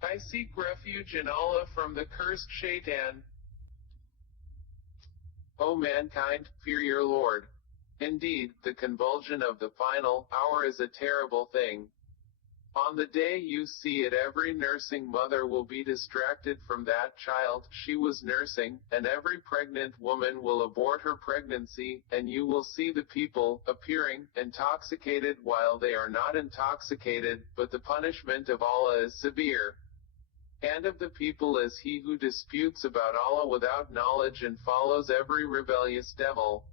I seek refuge in Allah from the cursed shaitan. O mankind, fear your Lord. Indeed, the convulsion of the final hour is a terrible thing. On the day you see it, every nursing mother will be distracted from that child she was nursing, and every pregnant woman will abort her pregnancy, and you will see the people appearing intoxicated while they are not intoxicated, but the punishment of Allah is severe. And of the people is he who disputes about Allah without knowledge and follows every rebellious devil.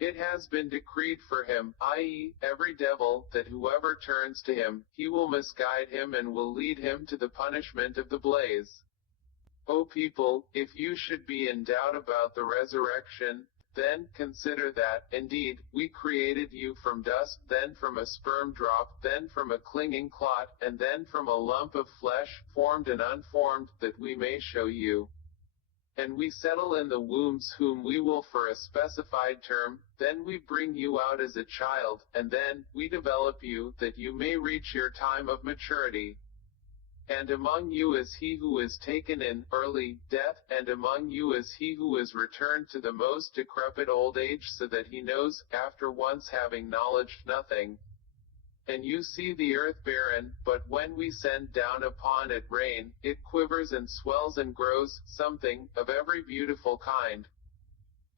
It has been decreed for him, i.e., every devil, that whoever turns to him, he will misguide him and will lead him to the punishment of the blaze. O people, if you should be in doubt about the resurrection, then consider that, indeed, we created you from dust, then from a sperm drop, then from a clinging clot, and then from a lump of flesh, formed and unformed, that we may show you. And we settle in the wombs whom we will for a specified term, then we bring you out as a child, and then we develop you, that you may reach your time of maturity. And among you is he who is taken in early death, and among you is he who is returned to the most decrepit old age, so that he knows, after once having knowledge, nothing. And you see the earth barren, but when we send down upon it rain, it quivers and swells and grows, something, of every beautiful kind.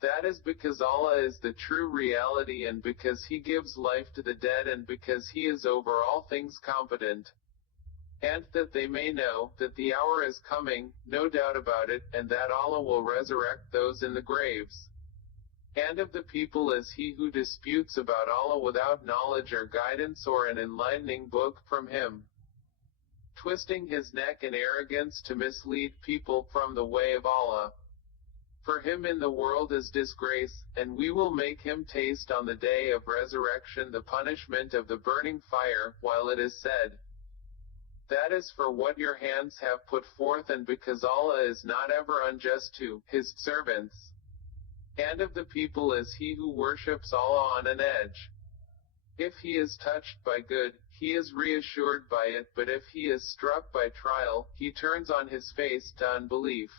That is because Allah is the true reality, and because He gives life to the dead, and because He is over all things competent. And that they may know that the hour is coming, no doubt about it, and that Allah will resurrect those in the graves. And of the people is he who disputes about Allah without knowledge or guidance or an enlightening book from him, twisting his neck in arrogance to mislead people from the way of Allah. For him in the world is disgrace, and we will make him taste on the day of resurrection the punishment of the burning fire, while it is said, that is for what your hands have put forth, and because Allah is not ever unjust to His servants. And of the people is he who worships Allah on an edge. If he is touched by good, he is reassured by it, but if he is struck by trial, he turns on his face to unbelief.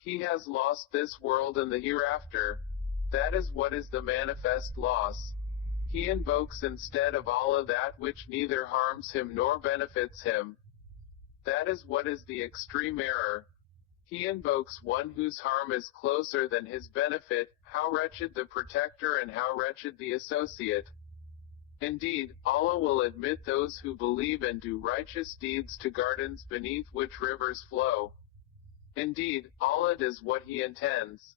He has lost this world and the hereafter. That is what is the manifest loss. He invokes instead of Allah that which neither harms him nor benefits him. That is what is the extreme error. He invokes one whose harm is closer than his benefit. How wretched the protector and how wretched the associate. Indeed, Allah will admit those who believe and do righteous deeds to gardens beneath which rivers flow. Indeed, Allah does what He intends.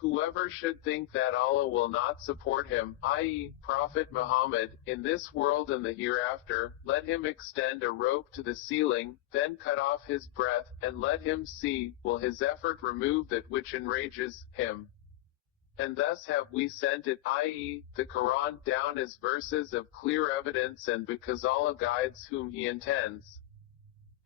Whoever should think that Allah will not support him, i.e., Prophet Muhammad, in this world and the hereafter, let him extend a rope to the ceiling, then cut off his breath, and let him see, will his effort remove that which enrages him. And thus have we sent it, i.e., the Qur'an, down as verses of clear evidence, and because Allah guides whom He intends.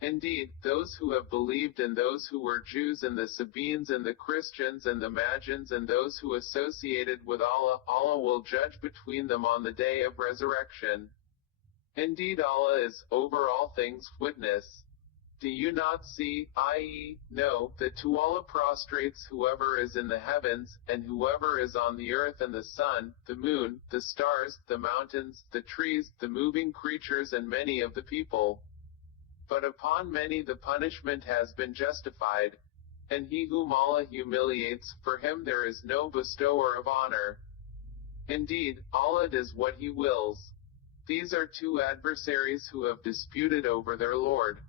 Indeed, those who have believed and those who were Jews and the Sabeans and the Christians and the Magians and those who associated with Allah, Allah will judge between them on the day of resurrection. Indeed, Allah is, over all things, witness. Do you not see, i.e., know, that to Allah prostrates whoever is in the heavens, and whoever is on the earth, and the sun, the moon, the stars, the mountains, the trees, the moving creatures, and many of the people? But upon many the punishment has been justified. And he whom Allah humiliates, for him there is no bestower of honor. Indeed, Allah does what He wills. These are two adversaries who have disputed over their Lord.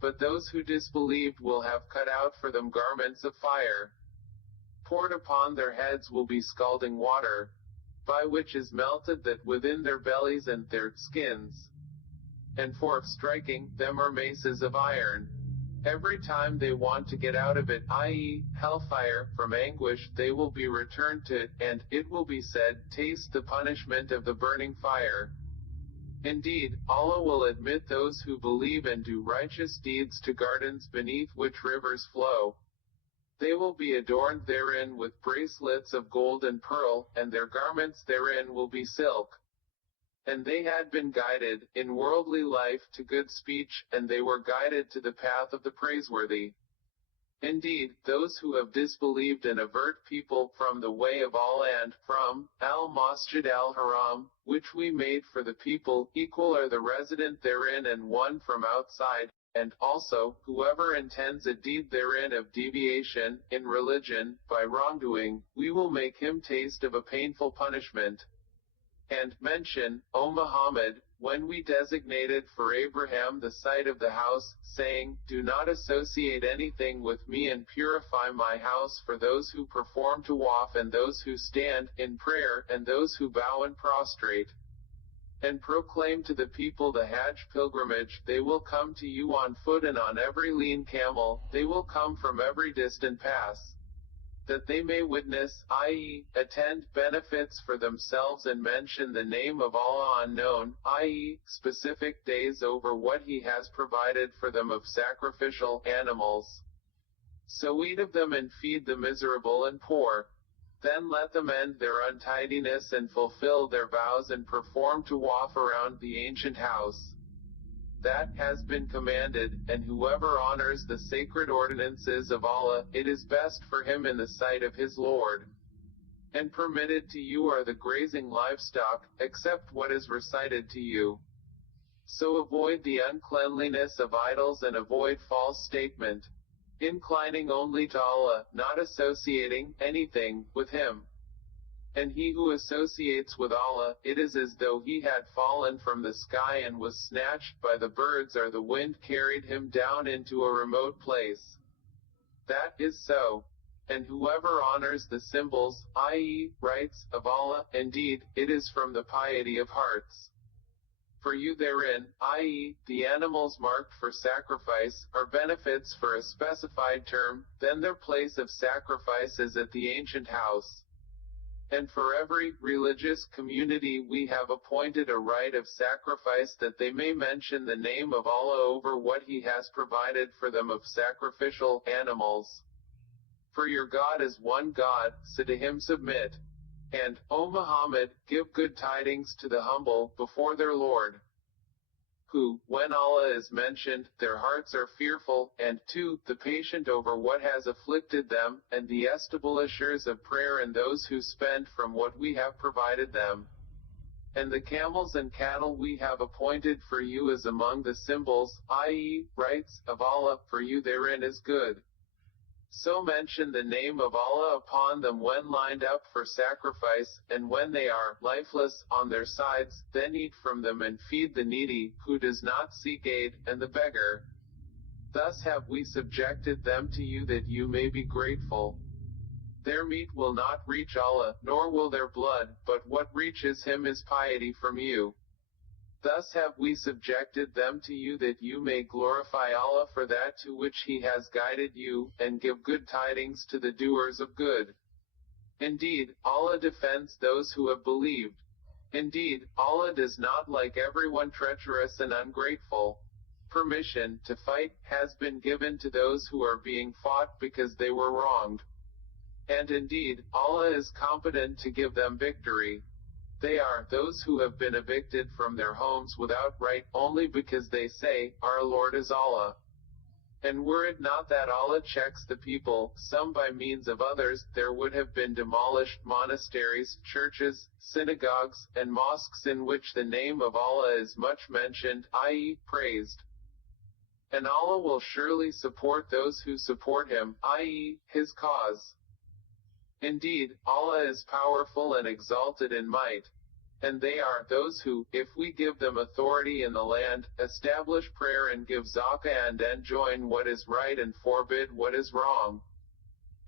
But those who disbelieved will have cut out for them garments of fire. Poured upon their heads will be scalding water, by which is melted that within their bellies and their skins. And for striking them are maces of iron. Every time they want to get out of it, i.e., hellfire, from anguish, they will be returned to it, and it will be said, taste the punishment of the burning fire. Indeed, Allah will admit those who believe and do righteous deeds to gardens beneath which rivers flow. They will be adorned therein with bracelets of gold and pearl, and their garments therein will be silk. And they had been guided, in worldly life, to good speech, and they were guided to the path of the praiseworthy. Indeed, those who have disbelieved and avert people from the way of Allah and from al-Masjid al-Haram, which we made for the people, equal are the resident therein and one from outside, and also, whoever intends a deed therein of deviation, in religion, by wrongdoing, we will make him taste of a painful punishment. And mention, O Muhammad, when we designated for Abraham the site of the house, saying, Do not associate anything with me and purify my house for those who perform tawaf and those who stand in prayer and those who bow and prostrate. And proclaim to the people the Hajj pilgrimage, they will come to you on foot and on every lean camel, they will come from every distant pass, that they may witness, i.e., attend benefits for themselves and mention the name of Allah unknown, i.e., specific days over what He has provided for them of sacrificial animals. So eat of them and feed the miserable and poor. Then let them end their untidiness and fulfill their vows and perform tawaf around the ancient house. That has been commanded, and whoever honors the sacred ordinances of Allah, it is best for him in the sight of his Lord. And permitted to you are the grazing livestock, except what is recited to you. So avoid the uncleanliness of idols and avoid false statement, inclining only to Allah, not associating anything with Him. And he who associates with Allah, it is as though he had fallen from the sky and was snatched by the birds or the wind carried him down into a remote place. That is so. And whoever honors the symbols, i.e., rites, of Allah, indeed, it is from the piety of hearts. For you therein, i.e., the animals marked for sacrifice, are benefits for a specified term, then their place of sacrifice is at the ancient house. And for every religious community we have appointed a rite of sacrifice that they may mention the name of Allah over what He has provided for them of sacrificial animals. For your God is one God, so to Him submit. And, O Muhammad, give good tidings to the humble before their Lord, who, when Allah is mentioned, their hearts are fearful, and 2, the patient over what has afflicted them, and the establishers of prayer and those who spend from what we have provided them. And the camels and cattle we have appointed for you is among the symbols, i.e., rites, of Allah, for you therein is good. So mention the name of Allah upon them when lined up for sacrifice, and when they are lifeless on their sides, then eat from them and feed the needy, who does not seek aid, and the beggar. Thus have we subjected them to you that you may be grateful. Their meat will not reach Allah, nor will their blood, but what reaches Him is piety from you. Thus have we subjected them to you that you may glorify Allah for that to which He has guided you, and give good tidings to the doers of good. Indeed, Allah defends those who have believed. Indeed, Allah does not like everyone treacherous and ungrateful. Permission to fight has been given to those who are being fought because they were wronged. And indeed, Allah is competent to give them victory. They are those who have been evicted from their homes without right, only because they say, Our Lord is Allah. And were it not that Allah checks the people, some by means of others, there would have been demolished monasteries, churches, synagogues, and mosques in which the name of Allah is much mentioned, i.e., praised. And Allah will surely support those who support Him, i.e., His cause. Indeed, Allah is powerful and exalted in might. And they are those who, if we give them authority in the land, establish prayer and give zakah and enjoin what is right and forbid what is wrong.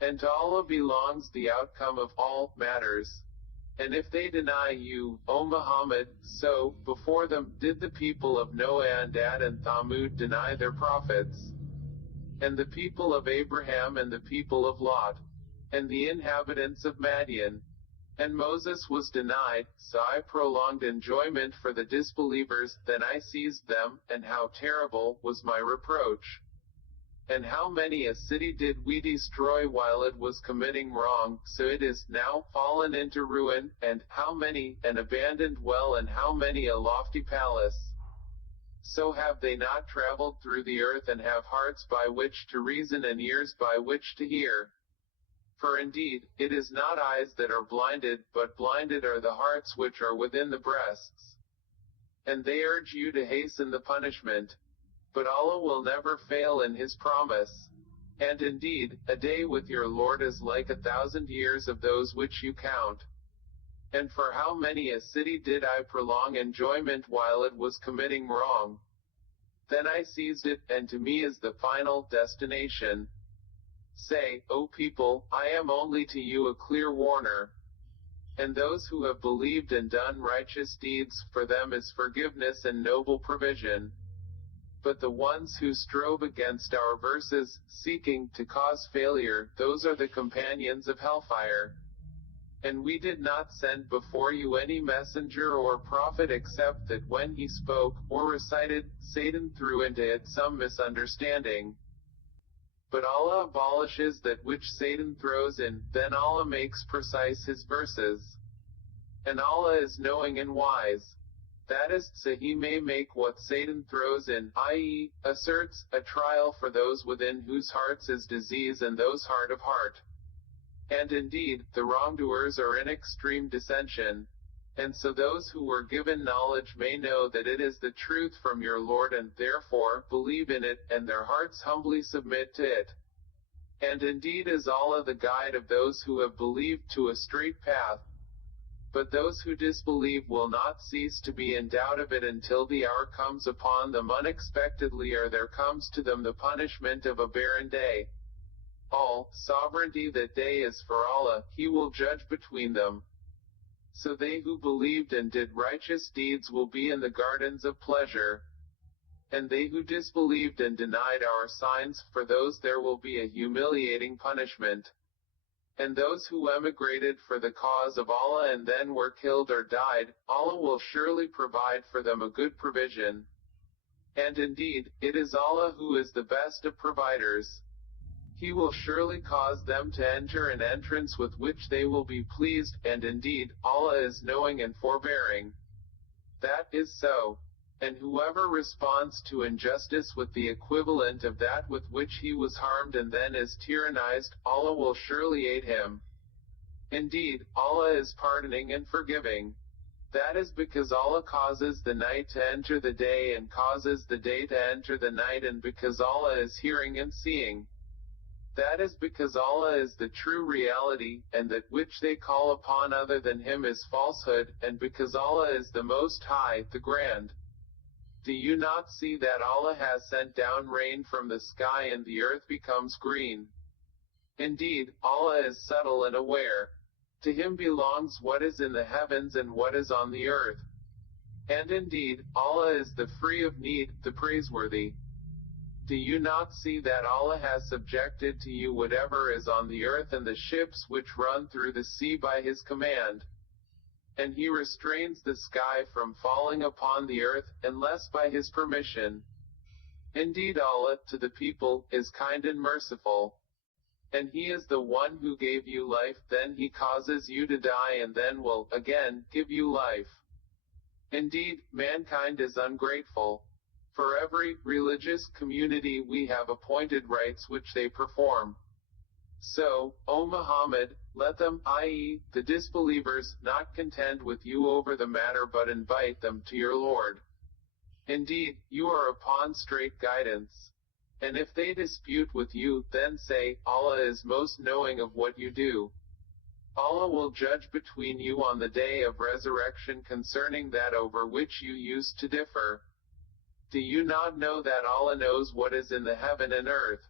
And to Allah belongs the outcome of all matters. And if they deny you, O Muhammad, so, before them, did the people of Noah and Ad and Thamud deny their prophets. And the people of Abraham and the people of Lot, and the inhabitants of Madian. And Moses was denied, so I prolonged enjoyment for the disbelievers, then I seized them, and how terrible was my reproach. And how many a city did we destroy while it was committing wrong, so it is now fallen into ruin, and how many an abandoned well, and how many a lofty palace. So have they not traveled through the earth, and have hearts by which to reason, and ears by which to hear? For indeed, it is not eyes that are blinded, but blinded are the hearts which are within the breasts. And they urge you to hasten the punishment. But Allah will never fail in His promise. And indeed, a day with your Lord is like 1,000 years of those which you count. And for how many a city did I prolong enjoyment while it was committing wrong? Then I seized it, and to me is the final destination. Say, O people, I am only to you a clear warner. And those who have believed and done righteous deeds, for them is forgiveness and noble provision. But the ones who strove against our verses, seeking to cause failure, those are the companions of hellfire. And we did not send before you any messenger or prophet except that when he spoke, or recited, Satan threw into it some misunderstanding. But Allah abolishes that which Satan throws in, then Allah makes precise his verses. And Allah is knowing and wise. That is, so He may make what Satan throws in, i.e., asserts, a trial for those within whose hearts is disease and those hard of heart. And indeed, the wrongdoers are in extreme dissension. And so those who were given knowledge may know that it is the truth from your Lord, and therefore believe in it, and their hearts humbly submit to it. And indeed is Allah the guide of those who have believed to a straight path. But those who disbelieve will not cease to be in doubt of it until the hour comes upon them unexpectedly, or there comes to them the punishment of a barren day. All sovereignty that day is for Allah, He will judge between them. So they who believed and did righteous deeds will be in the gardens of pleasure. And they who disbelieved and denied our signs, for those there will be a humiliating punishment. And those who emigrated for the cause of Allah and then were killed or died, Allah will surely provide for them a good provision. And indeed, it is Allah who is the best of providers. He will surely cause them to enter an entrance with which they will be pleased, and indeed, Allah is knowing and forbearing. That is so. And whoever responds to injustice with the equivalent of that with which he was harmed and then is tyrannized, Allah will surely aid him. Indeed, Allah is pardoning and forgiving. That is because Allah causes the night to enter the day and causes the day to enter the night, and because Allah is hearing and seeing. That is because Allah is the true reality, and that which they call upon other than Him is falsehood, and because Allah is the Most High, the Grand. Do you not see that Allah has sent down rain from the sky and the earth becomes green? Indeed, Allah is subtle and aware. To Him belongs what is in the heavens and what is on the earth. And indeed, Allah is the free of need, the praiseworthy. Do you not see that Allah has subjected to you whatever is on the earth and the ships which run through the sea by His command? And He restrains the sky from falling upon the earth, unless by His permission. Indeed Allah, to the people, is kind and merciful. And He is the one who gave you life, then He causes you to die, and then will, again, give you life. Indeed, mankind is ungrateful. For every religious community we have appointed rites which they perform. So, O Muhammad, let them, i.e., the disbelievers, not contend with you over the matter, but invite them to your Lord. Indeed, you are upon straight guidance. And if they dispute with you, then say, Allah is most knowing of what you do. Allah will judge between you on the day of resurrection concerning that over which you used to differ. Do you not know that Allah knows what is in the heaven and earth?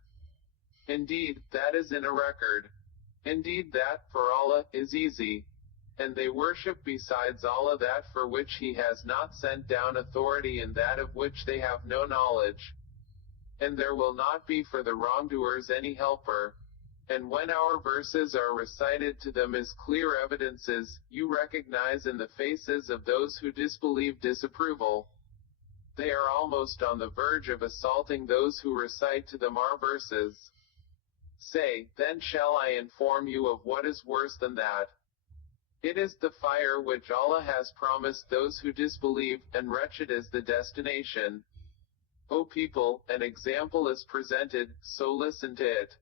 Indeed, that is in a record. Indeed that, for Allah, is easy. And they worship besides Allah that for which He has not sent down authority, and that of which they have no knowledge. And there will not be for the wrongdoers any helper. And when our verses are recited to them as clear evidences, you recognize in the faces of those who disbelieve disapproval. They are almost on the verge of assaulting those who recite to them our verses. Say, then shall I inform you of what is worse than that? It is the fire which Allah has promised those who disbelieve, and wretched is the destination. O people, an example is presented, so listen to it.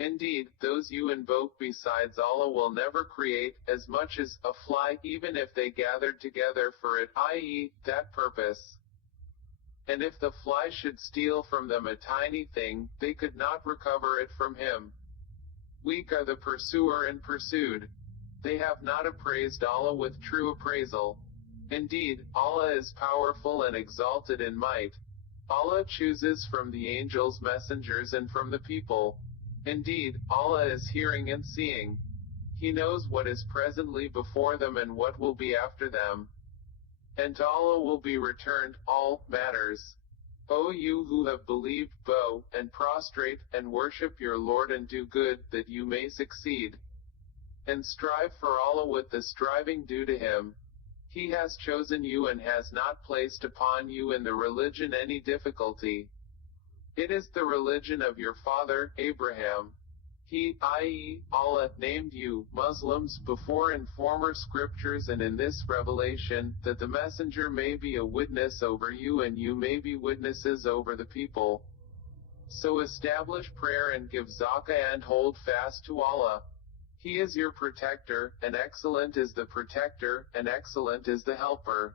Indeed, those you invoke besides Allah will never create as much as a fly, even if they gathered together for it, i.e., that purpose. And if the fly should steal from them a tiny thing, they could not recover it from him. Weak are the pursuer and pursued. They have not appraised Allah with true appraisal. Indeed, Allah is powerful and exalted in might. Allah chooses from the angels messengers and from the people. Indeed, Allah is hearing and seeing. He knows what is presently before them and what will be after them. And to Allah will be returned all matters. O you who have believed, bow and prostrate and worship your Lord and do good that you may succeed. And strive for Allah with the striving due to Him. He has chosen you and has not placed upon you in the religion any difficulty. It is the religion of your father, Abraham. He, i.e., Allah, named you Muslims before in former scriptures and in this revelation, that the messenger may be a witness over you and you may be witnesses over the people. So establish prayer and give zakah and hold fast to Allah. He is your protector, and excellent is the protector, and excellent is the helper.